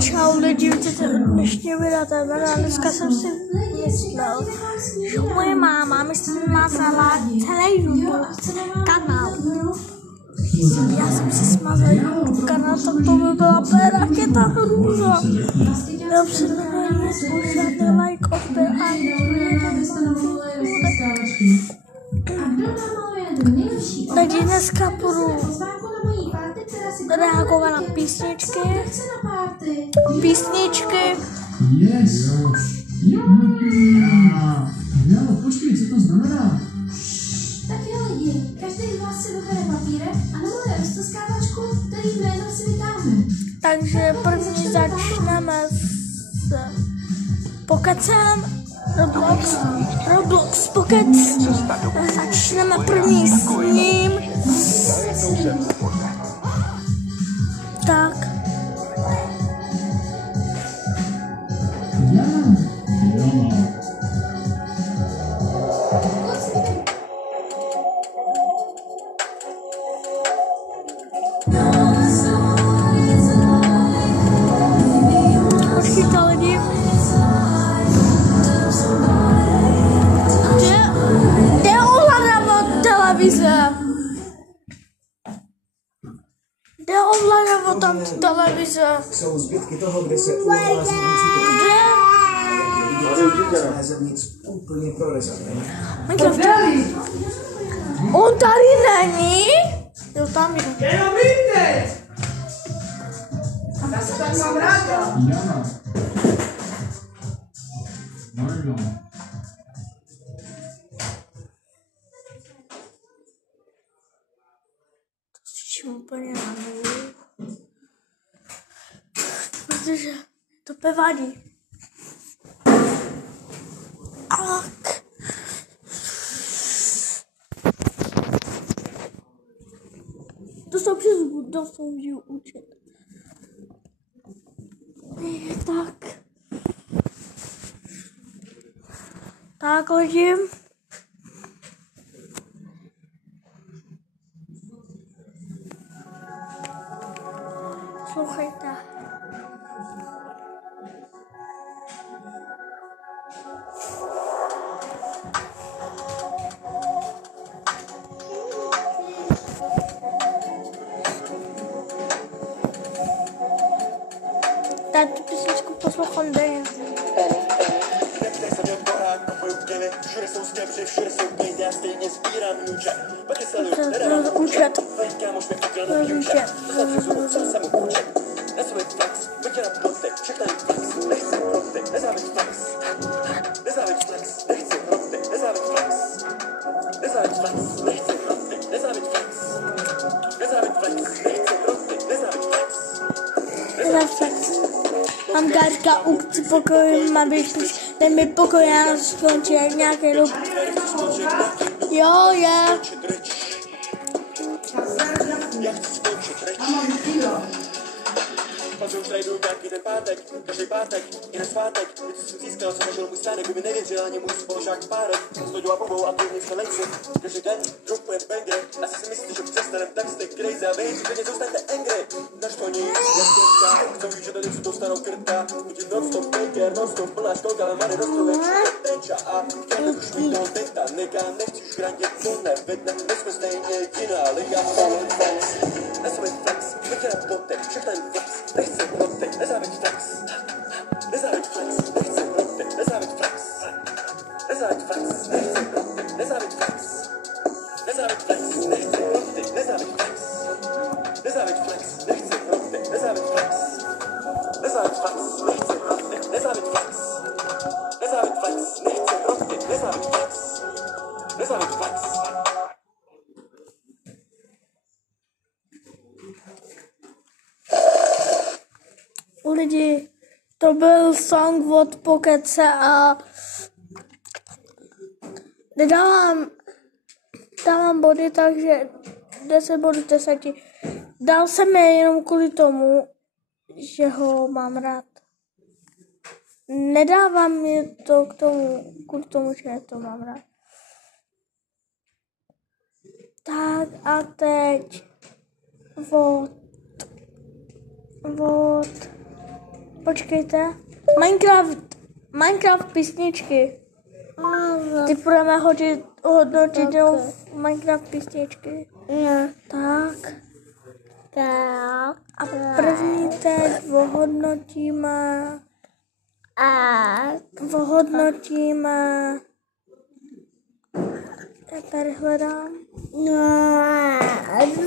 Čau lidi, vidíte dnešní videa, dneska jsem si myslel, že moje máma myslím má celý YouTube kanál. Já jsem si smazal YouTube kanál, tak to by byla raketa hrůza. Já si nevím, žádný like, odběr a takže dneska budu reagovat na písničky. Yes. No, počkej, co to znamená? Tak jo lidi, každý z vás si vybere papírek a namaluje roztaskávačku, který jméno si vytáhne. Takže první začneme s Pokecem. Roblox Pokec. Začneme první s ním. Tak. Počkejte lidi. Jde ovládat televize. Jde ovládat tam televize. Jsou zbytky toho, kde se uvolila zevnitř úplně prorezané. On tady není? Jo, tam je. Jenom vítej! Já se tak mám ráda. Jana. Marlo. Slyším úplně na nulu. Protože to bevadí. Tak. To se přes Vodafone můžu učit. Tak. Tak lidi. Słuchajte. Tak tu písničku poslouchám denně. Všude jsou skepři, všude jsou klid, já stejně sbírám hnuče. Pak je sleduju, To nedávám účet. kámoš mi fikl nový účet. Zavřu zubu, vzal jsem mu účet. Na svůj flex, pojď na plotek, všechno je flex. Nechci protek, nezávěť flex. Nezávěť flex, nechci protek, nezávěť flex. Nezávěť flex, nechci protek, nezávěť flex. Nezávěť flex, nechci protek, nezávěť flex. Nezávěť flex. Mám Gáčka u pokoju, mám vyšpiš, ten mi pokoj, já skončil nějaký rok. Jo, je. Já chci skončit reč. Pak se už najdu nějaký ten pátek, každý pátek, i na svátek. Něco jsem získal, co našel můj stánek, by mi nevěřil ani můj spolužák Párek. Stoju a bubou a půvně jsme lejci. Každý den dropuje banger, asi si myslíte, že přestanem tak jste crazy. A vy klidně zůstaňte angry. Naš to nic, jak chcou víc, že tady něco dostanou krtka. Budím non-stop banger, non-stop plná školka, ale mary rozprve tenča. A chtěl bych už mít toho Titanica, nechci už grandit, to nevidne. My jsme stejně jiná liga, na svůj flex, pojď na potek, všechno je flex. Nechci protek, nezávěť flex. Nezávěť flex, nechci protek, nezávěť flex. Nezávěť flex, nechci protek, nezávěť flex. Nezávěť flex, nechci protek, nezávěť flex. Nezávěť flex, nechci protek, nezávěť flex. Nezávěť flex, nechci protek, nezávěť flex. Nezávěť flex, nechci protek, nezávěť flex. Nezávěť flex. Lidi, to byl song od Pokece a dávám body, takže 10 bodů 10. Dal jsem je jenom kvůli tomu, že ho mám rád. Nedávám je to kvůli tomu, že to mám rád. Tak a teď od Počkejte. Minecraft písničky. Ty budeme hodnotit jenom Minecraft písničky. No. Tak. Tak. A první teď ohodnotíme. Já tady hledám.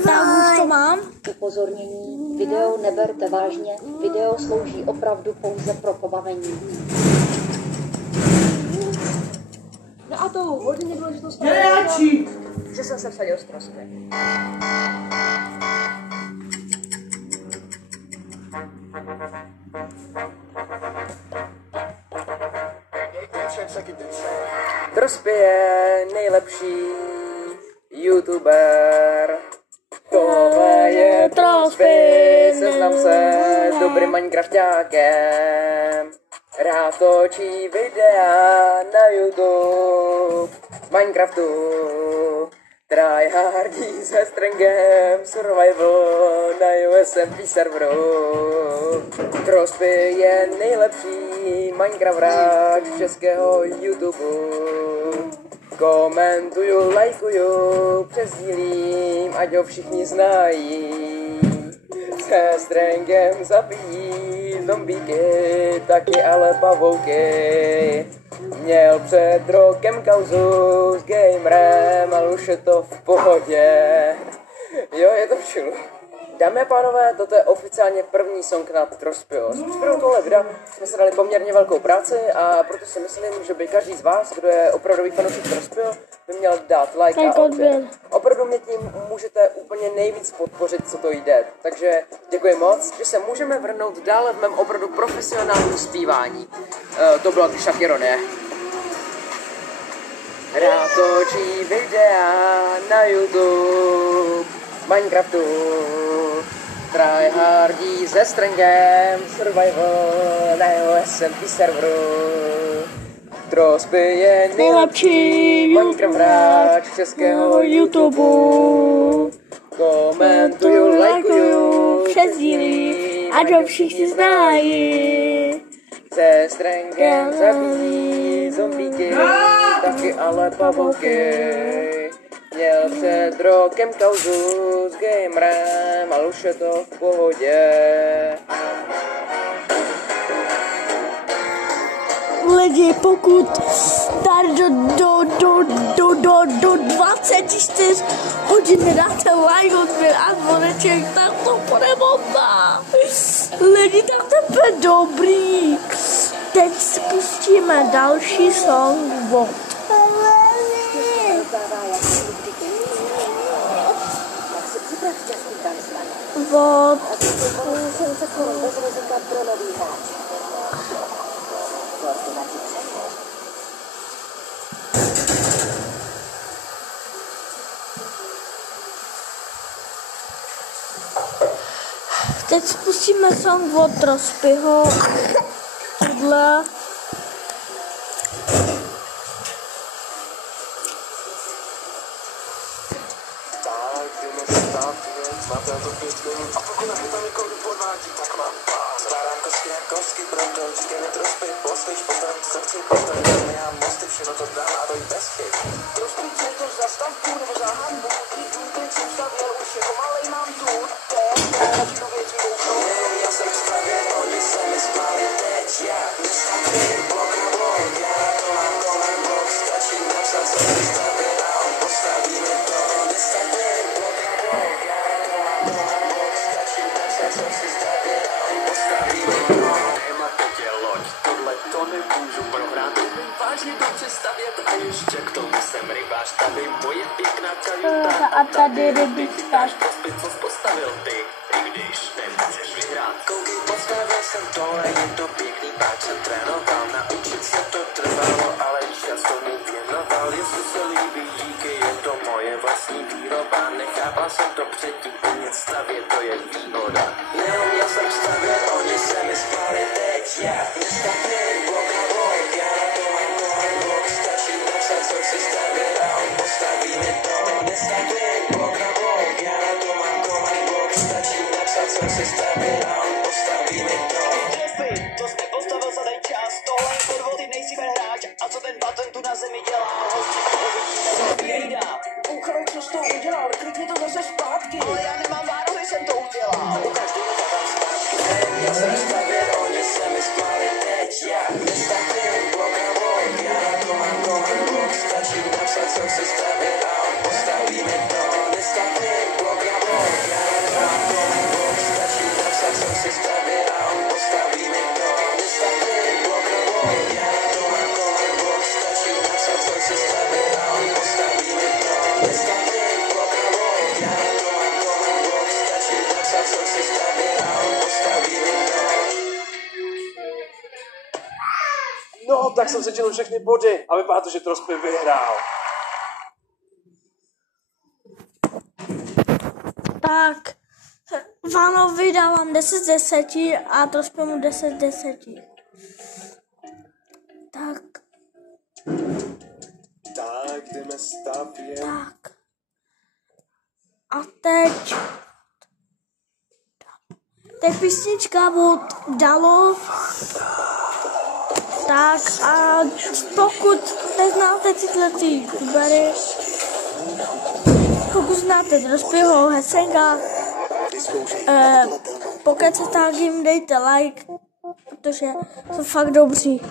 Tak už to mám. Upozornění, video neberte vážně, video slouží opravdu pouze pro pobavení. No a to hodně důležitou Dějáčík! že jsem se vsadil z trosky. Trospy je nejlepší YouTuber. Tohle je Trospy, seznam se s dobrým Minecraftákem. Rád točí videa na YouTube z Minecraftu. Tryhardí se Strangem Survival na USMP serveru. Trospy je nejlepší Minecraft hráč českého YouTube. Komentuju, lajkuju, přesdílím, ať ho všichni znají. Se Strangem zabíjí zombíky, taky ale pavouky. Měl před rokem kauzu s gamerem, ale už je to v pohodě. Jo, je to v čilu. Dámy a pánové, toto je oficiálně první song na Trospio. S přípravou tohle videa jsme se dali poměrně velkou práci a proto si myslím, že by každý z vás, kdo je opravdový fanoušek Trospio, by měl dát like a odběr. Opravdu mě tím můžete úplně nejvíc podpořit, co to jde. Takže děkuji moc, že se můžeme vrhnout dále v mém opravdu profesionálním zpívání. To bylo Shakiro, ne? Rád točí videa na YouTube Minecraftu. Tryhardí se Strangem Survival na USMP serveru. Trospy je nejlepší Minecraft hráč českého YouTube. Komentuju, lajkuju, přesdílím, ať ho všichni znají. Se Strangem zabíjí zombíky, taky ale pavouky. Měl před rokem kauzu s gamerem, ale už je to v pohodě. Lidi, pokud tady do 24 hodin nedáte like, odběr a zvoneček, tak to bude bomba. Lidi, tak to bude dobrý. Teď spustíme další song od Teď spustíme song od Trospyho. Tohle. A pokud nachytám někoho podvádí, tak mám pán. Skládám kostky na kostky, proto říkej mi Trospy, poslyš potom, co chci potom. Já mosty, všechno to dám a to i bez chyb. Trospy, je to za stavku nebo za hanbu. Klidný klid jsem stavěl, už jako malej mám tu. Každou věc mi bouchnou. Já jsem stavěl, oni se mi spali teď. Já nestavěl, blok na blok. Já to mám kolem blok. Stačí napsat, co jsem stavěl a on postaví mi to. Nestavěl, blok na blok. Já to mám kolem blok. Stačí napsat, co si stavěl a on postaví mi to. Téma teď je loď, tohle to nemůžu prohrát. Umím vážně dobře stavět a ještě k tomu jsem rybář. Tady moje pěkná kajuta a tady rybička. Trospy, co jsi postavil ty, i když nechceš vyhrát. Koukej, postavil jsem tohle, je to pěkný, páč jsem trénoval. Naučit se to trvalo, ale čas tomu věnoval. Jestli se líbí, díky, je to moje vlastní výroba. Nechápal jsem to předtím, umět stavět, to je výhoda. Neuměl jsem stavět, oni se mi spali teď. Já nestavět, blok na blok, já na to mám kolem blok. Stačí napsat, co si stavět a on postaví mi to. Nestavět, blok na blok, já na to mám kolem blok. Stačí napsat, co si stavět a on postaví mi to. No, tak jsem začal všechny body a vypadá to, že Trospy vyhrál. Tak, Vánovi dávám 10 z 10 a Trospěmu 10 z 10. Tak. Tak, jdeme stavět. Tak. A teď písnička od Dalo. Tak a pokud neznáte tyhle youtubery, pokud znáte Trospyho, Hesenga, pokud tak jim dejte like, protože jsou fakt dobří.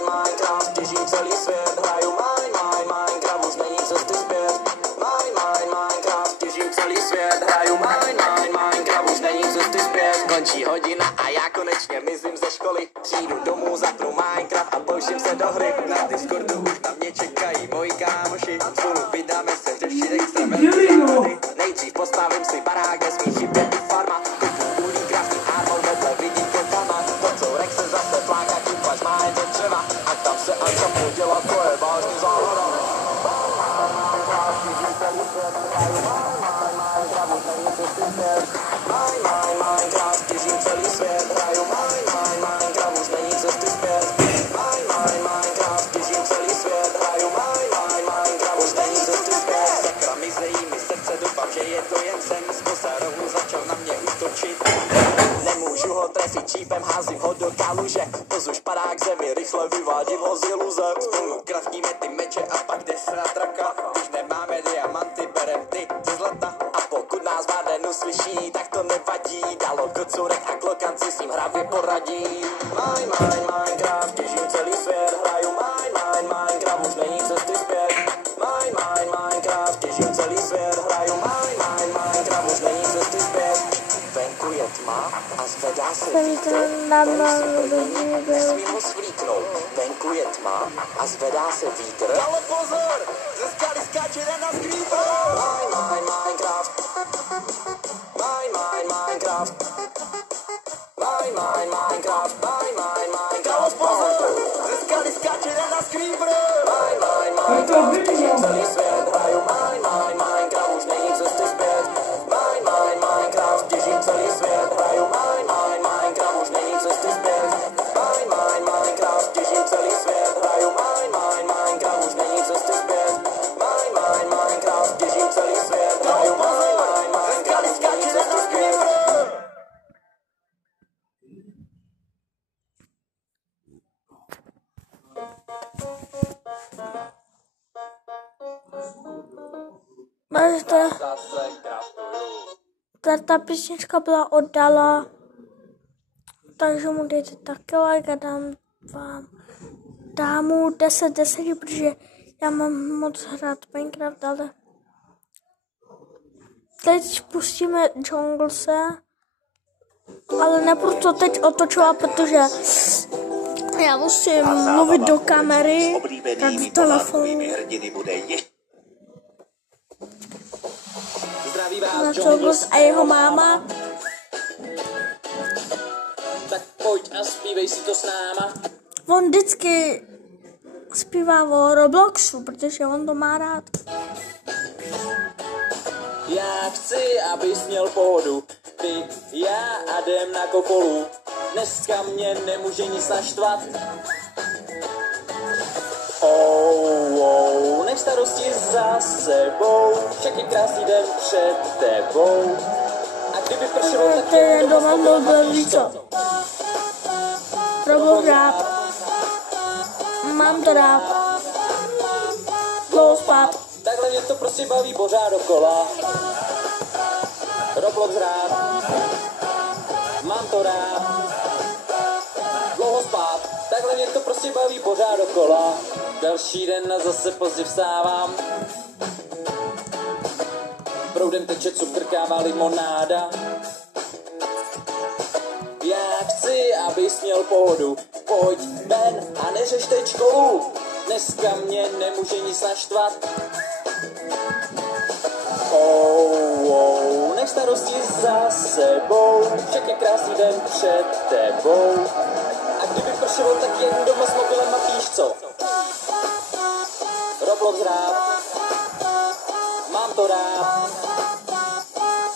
Minecraft, těžím celý svět, hraju Minecraft, už není cesty zpět. Minecraft, těžím celý svět, hraju Minecraft, už není cesty zpět. Končí hodina a já konečně mizím ze školy, přijdu domů, zapnu Minecraft a pouštím se do hry. Na Discordu už na mě čekají moji kámoši, spolu vydáme se řešit extrementní závody. Nejdřív postavím si barák, nesmí chybět farma, kupu uhlí, krásný armor, vedle vidím kokama, to co Rex se zase fláká, kupač má je to dřeva, a tam se Ančapu dělá, to je vážný záhoda. Minecraft, těžím celý svět, hraju Minecraft, už není cesty zpět. Minecraft, těžím celý svět, hraju Minecraft, už není cesty zpět. Minecraft, těžím celý svět, hraju Minecraft, už není cesty zpět. Sakra mizejí mi srdce, doufám, že je to jen sen, z rohu začal na mě útočit. Nemůžu ho trefit čípem, házím ho do kaluže, pozuž padá k zemi, rychle vyvádím ho z iluze. Spolu kraftíme ty meče a pak jde se na draka, když nemáme diamanty, berem ty ze zlata. A pokud nás Vardenu slyší, tak to nevadí, dalo kocurek a klokanci s ním hravě poradí. Minecraft, těžím celý svět, hraju Minecraft, už není cesty zpět. Minecraft, těžím celý svět, hraju Minecraft, už není cesty zpět. Venku je tma a zvedá se vítr, nesmím ho svlíknout. Venku je tma a zvedá se vítr. Ale pozor, ze skaly skáče na nás creeper. Minecraft, Minecraft, Minecraft, Minecraft, pozor, ze skaly skáče na nás creeper. Minecraft, těžím celý svět, hraju Minecraft, už není cesty zpět. Minecraft, těžím celý svět, hraju Minecraft, už není cesty zpět. Minecraft, těžím celý svět, hraju Minecraft, už není cesty zpět. Minecraft, těžím celý svět, hraju Minecraft, skáče na nás creeper. Ta písnička byla od Dala, takže mu dejte taky like a dám mu 10 10, protože já mám moc hrát Minecraft, ale teď pustíme Junglese, ale nebudu to teď otočovat, protože já musím mluvit do kamery, tak v telefonu. Na Jungles a jeho máma. Tak pojď a zpívej si to s náma. On vždycky zpívá o Robloxu, protože on to má rád. Já chci, abys měl pohodu, ty, já a jdem na kopolu. Dneska mě nemůže nic naštvat. Nech starosti za sebou, však je krásný den před tebou. A kdyby pršelo, tak je doma byl víc co. Roblox rád. Mám to rád. Dlouho spát. Takhle mě to prostě baví pořád dokola. Roblox rád. Mám to rád. Dlouho spát. Takhle mě to prostě baví pořád dokola. Další den a zase pozdě vstávám. Proudem teče cukr, káva, limonáda. Já chci, abys měl pohodu. Pojď ven a neřeš teď školu. Dneska mě nemůže nic naštvat. starosti za sebou, však je krásný den před tebou. A kdyby pršelo, tak jen doma s mobilem a víš co? Roblox hrát, mám to rád,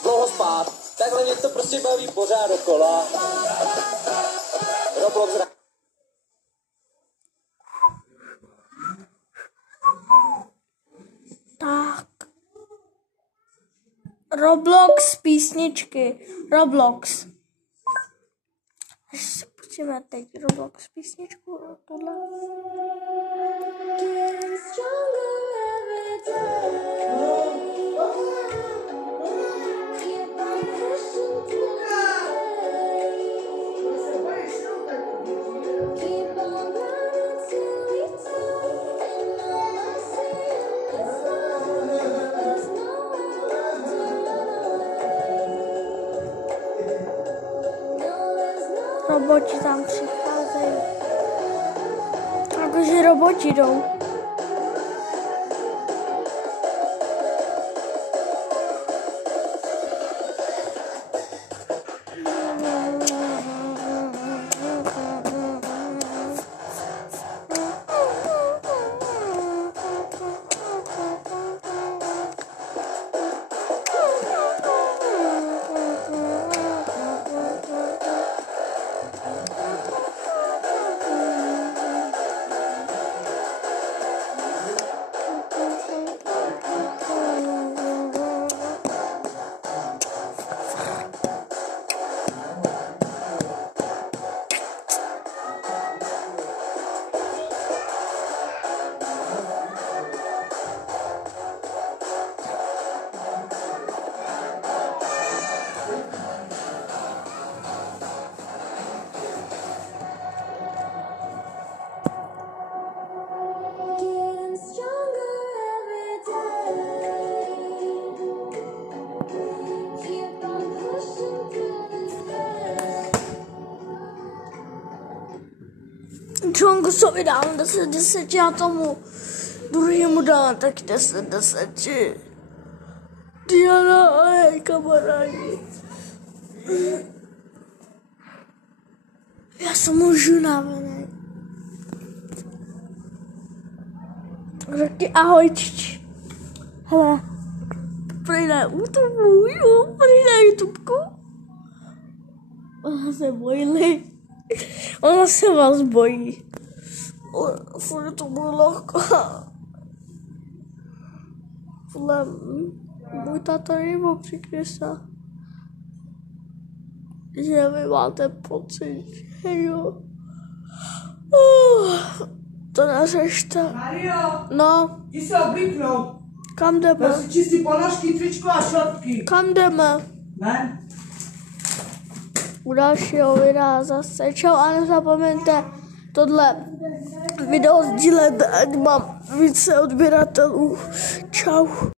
dlouho spát, takhle mě to prostě baví pořád dokola. Roblox hrát. Tak. Roblox písničky. Roblox. Až se pustíme teď Roblox písničku. Tohle. Roboti tam přicházejí. Jakože roboti jdou. Čongusovi dám 10, já tomu druhému dám tak 10. Diana a její kamarádi. Já jsem už unavený. Řekni ahoj, čiči. Hele, prý na YouTube, jo, prý na YouTubeku. Ona se bojí. Ona se vás bojí. Furt to bylo lehko. Vle, můj táta nebo přikrysa. Že vy máte pocit, že jo. To neřešte. Mario, No, jdi se oblíknout. kam jdeme? Dal si čistý ponožky, tričko a šortky. Kam jdeme? Ven. U dalšího videa zase. Čau a nezapomeňte tohle video sdílet, ať mám více odběratelů. Čau.